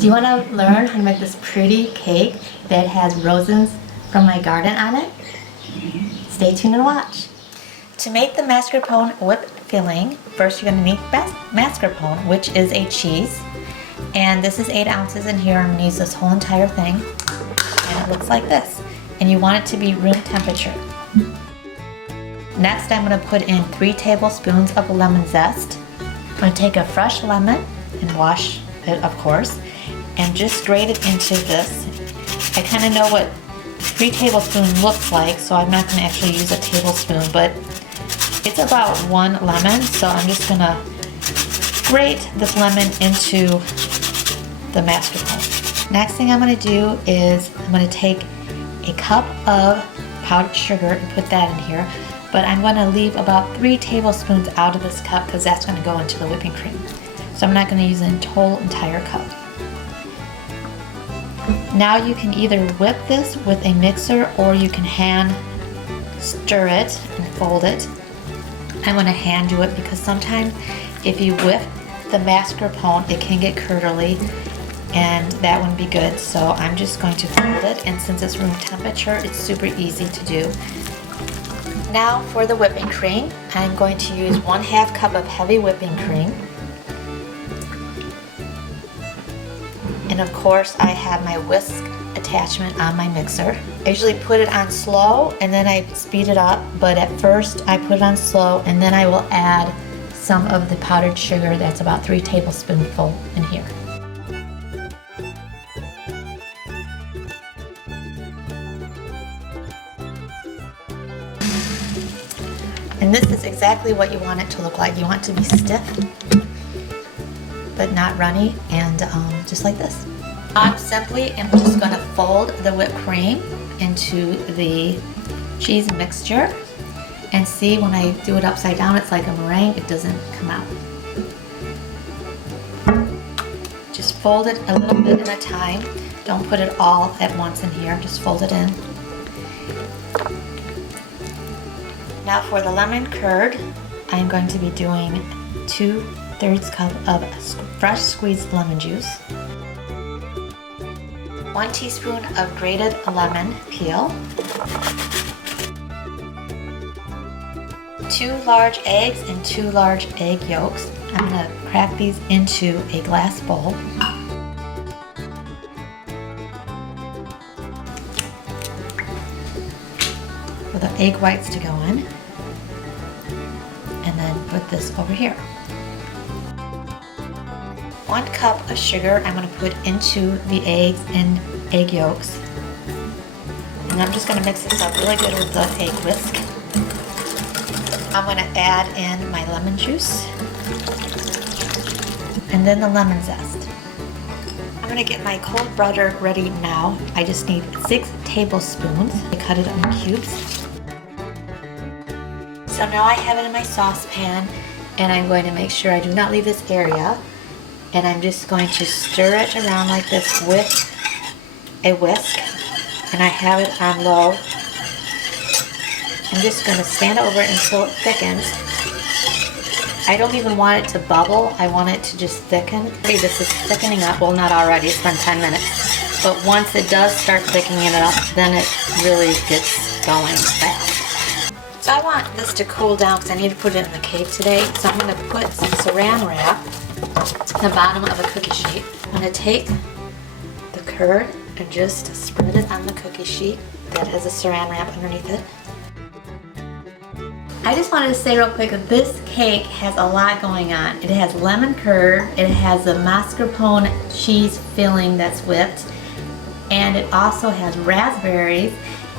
Do you want to learn how to make this pretty cake that has roses from my garden on it? Stay tuned and watch. To make the mascarpone whipped filling, first you're going to need mascarpone, which is a cheese. And this is 8 ounces in here. I'm going to use this whole entire thing. And it looks like this. And you want it to be room temperature. Next, I'm going to put in 3 tablespoons of lemon zest. I'm going to take a fresh lemon and wash it, of course, and just grate it into this. I kind of know what 3 tablespoons looks like, so I'm not going to actually use a tablespoon, but it's about 1 lemon, so I'm just going to grate this lemon into the mascarpone. Next thing I'm going to do is I'm going to take a cup of powdered sugar and put that in here, but I'm going to leave about 3 tablespoons out of this cup because that's going to go into the whipping cream. So I'm not going to use the whole entire cup. Now you can either whip this with a mixer or you can hand stir it and fold it. I'm going to hand do it because sometimes if you whip the mascarpone it can get curdly and that wouldn't be good. So I'm just going to fold it, and since it's room temperature it's super easy to do. Now for the whipping cream, I'm going to use 1/2 cup of heavy whipping cream. And of course I have my whisk attachment on my mixer. I usually put it on slow and then I speed it up, but at first I put it on slow and then I will add some of the powdered sugar. That's about 3 tablespoonfuls in here. And this is exactly what you want it to look like. You want it to be stiff but not runny, and just like this. I'm simply just going to fold the whipped cream into the cheese mixture, and see when I do it upside down it's like a meringue, it doesn't come out. Just fold it a little bit at a time. Don't put it all at once in here, just fold it in. Now for the lemon curd, I'm going to be doing 2/3 cup of fresh squeezed lemon juice, 1 teaspoon of grated lemon peel, 2 large eggs and 2 large egg yolks. I'm going to crack these into a glass bowl. For the egg whites to go in, and then put this over here. 1 cup of sugar I'm going to put into the eggs and egg yolks. And I'm just going to mix this up really good with the egg whisk. I'm going to add in my lemon juice and then the lemon zest. I'm going to get my cold butter ready now. I just need 6 tablespoons. I cut it in cubes. So now I have it in my saucepan, and I'm going to make sure I do not leave this area. And I'm just going to stir it around like this with a whisk, and I have it on low. I'm just going to stand over it until it thickens. I don't even want it to bubble, I want it to just thicken. Okay, this is thickening up. Well, not already, it's been 10 minutes. But once it does start thickening it up, then it really gets going fast. So I want this to cool down because I need to put it in the cake today. So I'm going to put some saran wrap the bottom of a cookie sheet. I'm going to take the curd and just spread it on the cookie sheet that has a saran wrap underneath it. I just wanted to say real quick that this cake has a lot going on. It has lemon curd, it has a mascarpone cheese filling that's whipped, and it also has raspberries.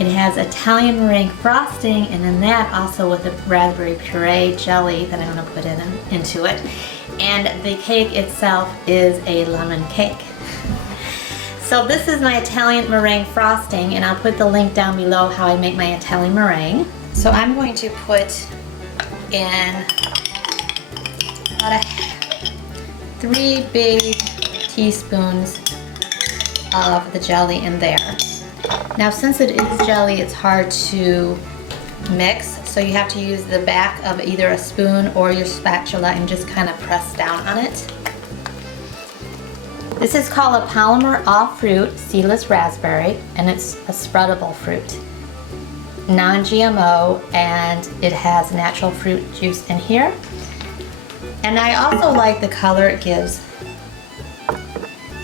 It has Italian meringue frosting, and then that also with the raspberry puree jelly that I'm going to put into it. And the cake itself is a lemon cake. So this is my Italian meringue frosting, and I'll put the link down below how I make my Italian meringue. So I'm going to put in about 3 big teaspoons of the jelly in there. Now since it is jelly, it's hard to mix, so you have to use the back of either a spoon or your spatula and just kind of press down on it. This is called a Palmer All-Fruit Seedless Raspberry, and it's a spreadable fruit. Non-GMO, and it has natural fruit juice in here. And I also like the color it gives.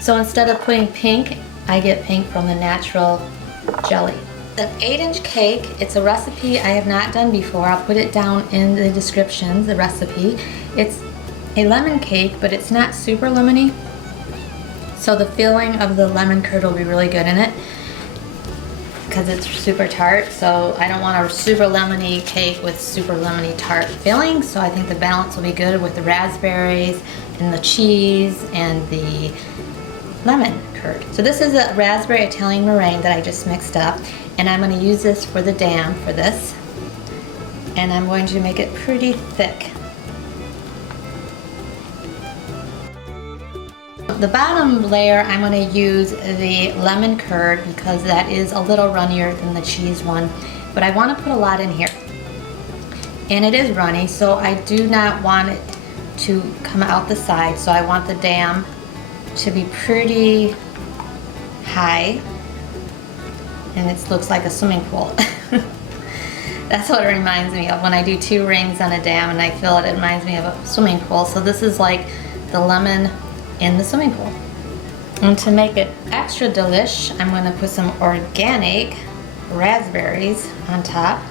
So instead of putting pink, I get pink from the natural jelly. An 8-inch cake, it's a recipe I have not done before. I'll put it down in the description, the recipe. It's a lemon cake, but it's not super lemony. So the filling of the lemon curd will be really good in it because it's super tart. So I don't want a super lemony cake with super lemony tart filling. So I think the balance will be good with the raspberries and the cheese and the lemon curd. So this is a raspberry Italian meringue that I just mixed up, and I'm going to use this for the dam for this, and I'm going to make it pretty thick. The bottom layer I'm going to use the lemon curd because that is a little runnier than the cheese one, but I want to put a lot in here, and it is runny, so I do not want it to come out the side, so I want the dam to be pretty high, and it looks like a swimming pool. That's what it reminds me of when I do 2 rings on a dam and I fill it. It reminds me of a swimming pool. So this is like the lemon in the swimming pool. And to make it extra delish, I'm going to put some organic raspberries on top.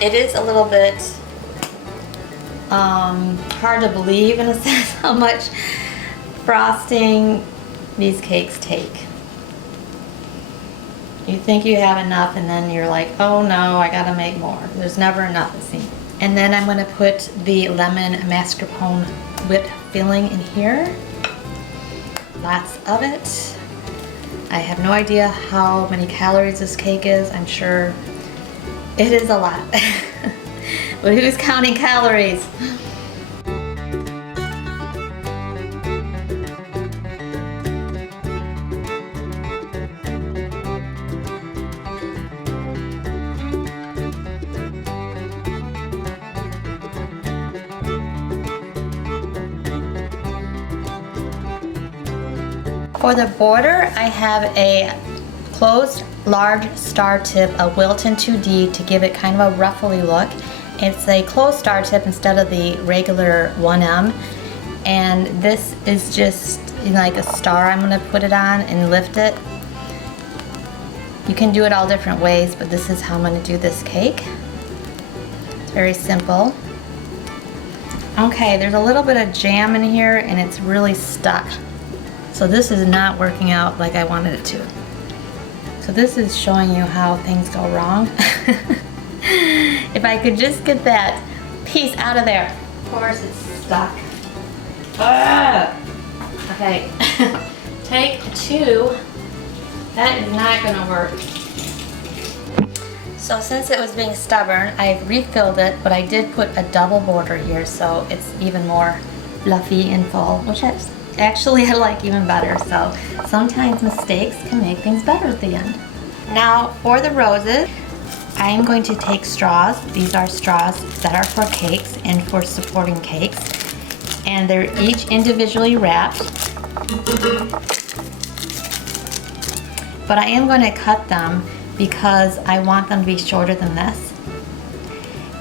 It is a little bit hard to believe in a sense how much frosting these cakes take. You think you have enough and then you're like, oh no, I gotta make more. There's never enough, it seems. And then I'm gonna put the lemon mascarpone whipped filling in here. Lots of it. I have no idea how many calories this cake is. I'm sure it is a lot. But who's counting calories? For the border, I have a closed large star tip of Wilton 2D to give it kind of a ruffly look. It's a closed star tip instead of the regular 1M, and this is just like a star I'm going to put it on and lift it. You can do it all different ways, but this is how I'm going to do this cake. It's very simple. Okay, there's a little bit of jam in here and it's really stuck. So this is not working out like I wanted it to. So this is showing you how things go wrong. If I could just get that piece out of there. Of course it's stuck. Okay, take 2. That is not gonna work. So since it was being stubborn, I refilled it, but I did put a double border here, so it's even more fluffy and full, which actually I like even better. So sometimes mistakes can make things better at the end. Now for the roses, I am going to take straws. These are straws that are for cakes and for supporting cakes, and they're each individually wrapped. But I am going to cut them because I want them to be shorter than this.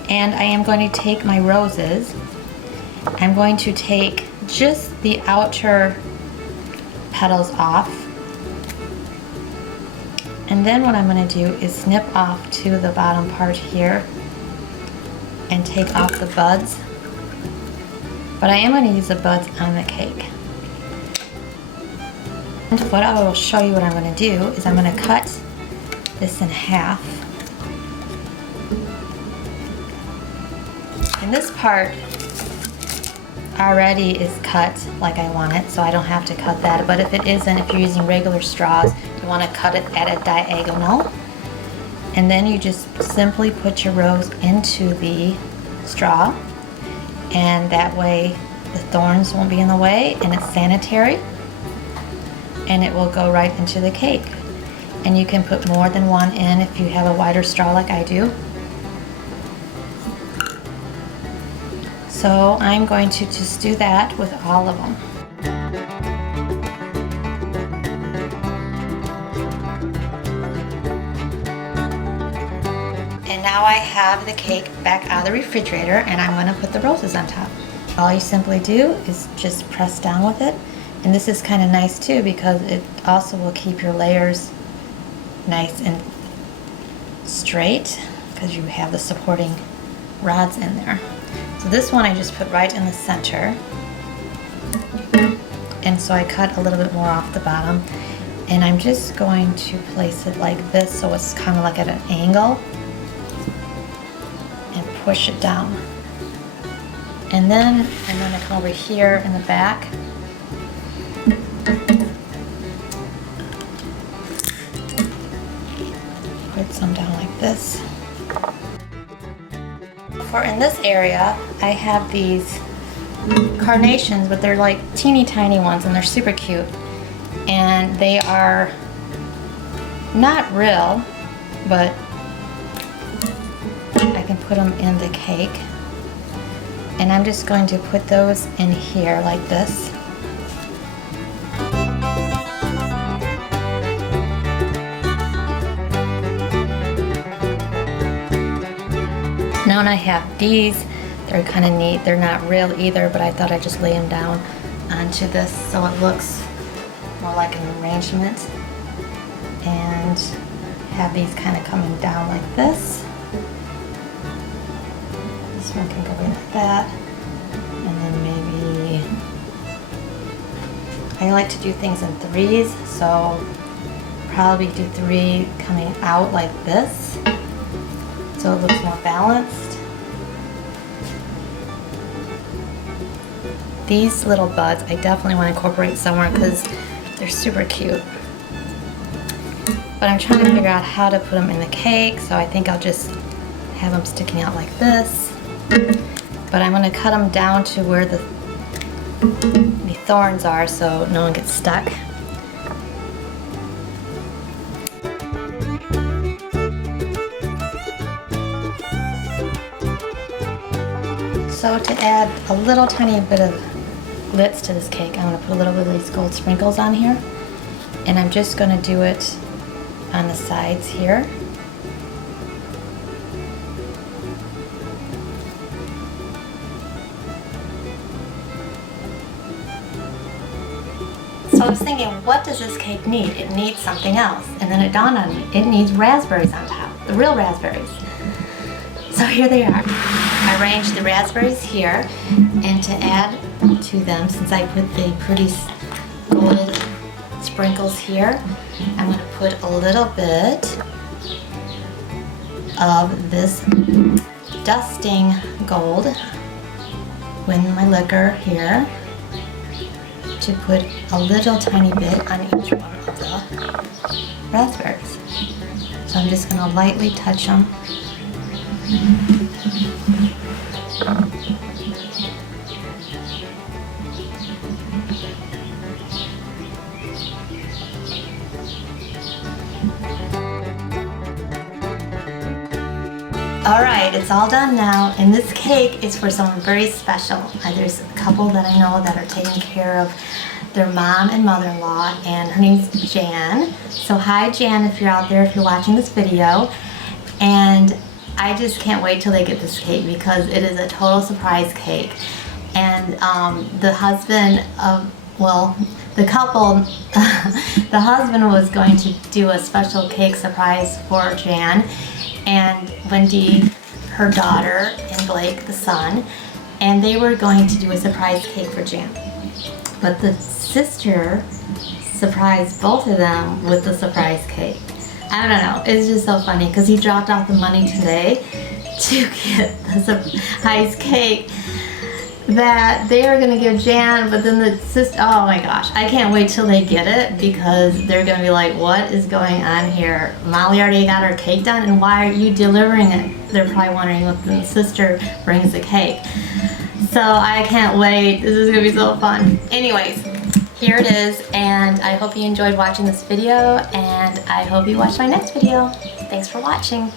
And I am going to take my roses. I'm going to take just the outer petals off. And then what I'm going to do is snip off to the bottom part here and take off the buds. But I am going to use the buds on the cake. And what I will show you what I'm going to do is I'm going to cut this in half. And this part already is cut like I want it, so I don't have to cut that. But if it isn't, if you're using regular straws, you want to cut it at a diagonal. And then you just simply put your rose into the straw, and that way the thorns won't be in the way and it's sanitary, and it will go right into the cake. And you can put more than one in if you have a wider straw like I do. So I'm going to just do that with all of them. And now I have the cake back out of the refrigerator, and I'm going to put the roses on top. All you simply do is just press down with it. And this is kind of nice too because it also will keep your layers nice and straight because you have the supporting rods in there. So this one I just put right in the center, and so I cut a little bit more off the bottom, and I'm just going to place it like this so it's kind of like at an angle and push it down. And then I'm going to come over here in the back put some down like this. For in this area, I have these carnations, but they're like teeny tiny ones and they're super cute. And they are not real, but I can put them in the cake. And I'm just going to put those in here like this. Now I have these, they're kind of neat. They're not real either, but I thought I'd just lay them down onto this so it looks more like an arrangement. And have these kind of coming down like this. This one can go in like that. And then maybe, I like to do things in threes, so probably do 3 coming out like this so it looks more balanced. These little buds I definitely want to incorporate somewhere because they're super cute. But I'm trying to figure out how to put them in the cake, so I think I'll just have them sticking out like this. But I'm going to cut them down to where the thorns are so no one gets stuck. So to add a little tiny bit of glitz to this cake, I'm going to put a little bit of these gold sprinkles on here. And I'm just going to do it on the sides here. So I was thinking, what does this cake need? It needs something else. And then it dawned on me, it needs raspberries on top, the real raspberries. So here they are. I arranged the raspberries here, and to add to them, since I put the pretty gold sprinkles here, I'm going to put a little bit of this dusting gold with my liquor here to put a little tiny bit on each one of the raspberries. So I'm just going to lightly touch them. Alright, it's all done now, and this cake is for someone very special. There's a couple that I know that are taking care of their mom and mother-in-law, and her name's Jan. So hi Jan, if you're out there, if you're watching this video. And I just can't wait till they get this cake because it is a total surprise cake. And the husband of, well, the couple, the husband was going to do a special cake surprise for Jan, and Wendy, her daughter, and Blake, the son, and they were going to do a surprise cake for Jan. But the sister surprised both of them with the surprise cake. I don't know, it's just so funny because he dropped off the money today to get the surprise cake that they were going to give Jan, but then the sister, oh my gosh, I can't wait till they get it because they're going to be like, what is going on here? Molly already got her cake done, and why are you delivering it? They're probably wondering when the sister brings the cake. So I can't wait. This is going to be so fun. Anyways, here it is, and I hope you enjoyed watching this video, and I hope you watch my next video. Thanks for watching.